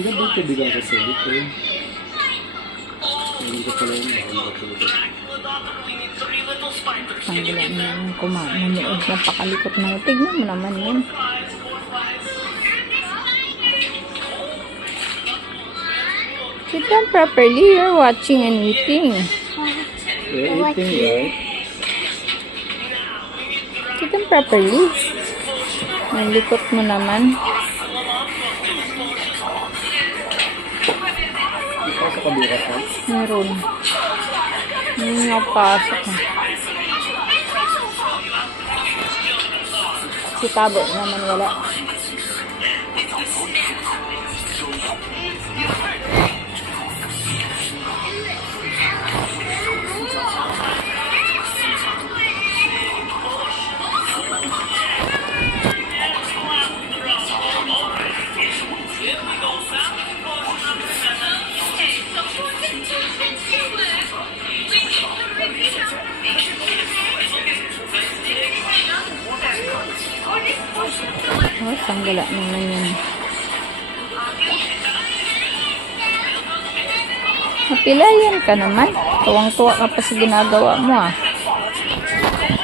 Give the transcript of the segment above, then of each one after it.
Magandang kabilang kasi dito. Hindi ko pala yun. Tanggilan mo yung kumanood. Napakalikot na. Tignan mo naman yan. Sit down properly. You're watching and eating. You're eating, right? Sit down properly. Nalikot mo naman. Ikaw sa kabila ka? Meron. Napasok na. Si Tabo naman wala. Oh, sanggala naman yan. Napilayan ka naman. Tuwang-tuwa ka pa sa ginagawa mo ah.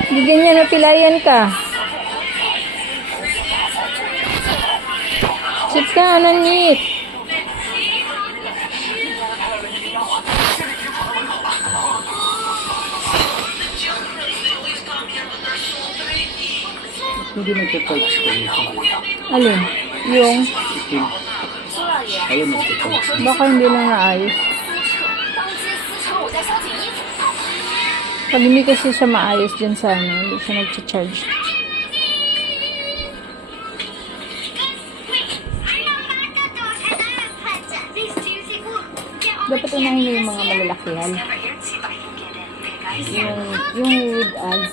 Hindi ganyan napilayan ka. Sit ka, nanit. Hindi nagtitouch ko nito. Alin? Yung? Itim. Ayun, nagtitouch. Baka hindi na naayos. Pag hindi kasi siya maayos dyan sa ano, hindi siya nag-charge. Dapat unahin mo yung mga malalakihan. Yung with ads.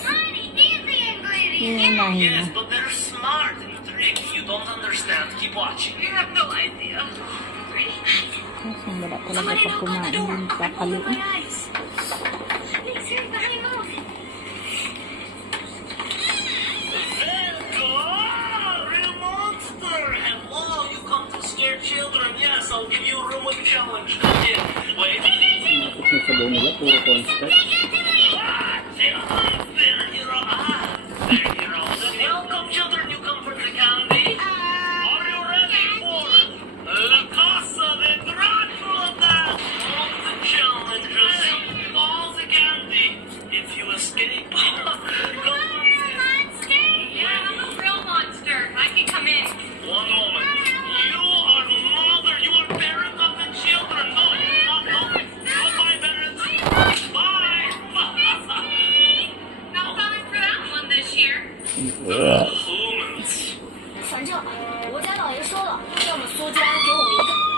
Yung unahin mo. Ang wala talaga pag kumain din kakaliin. I'll give you a room with a challenge. Wait. Nakit na sabaw nila, puro cornstarch. Welcome, children. You come for the candy? Are you ready for La Casa de Dracula? All the challenges, all the candy. If you escape, go. Yeah, I'm a real monster. I can come in. One moment. You are mother. You are parent of the children. No, not my parents. Bye. Not falling for that one this year. Yeah.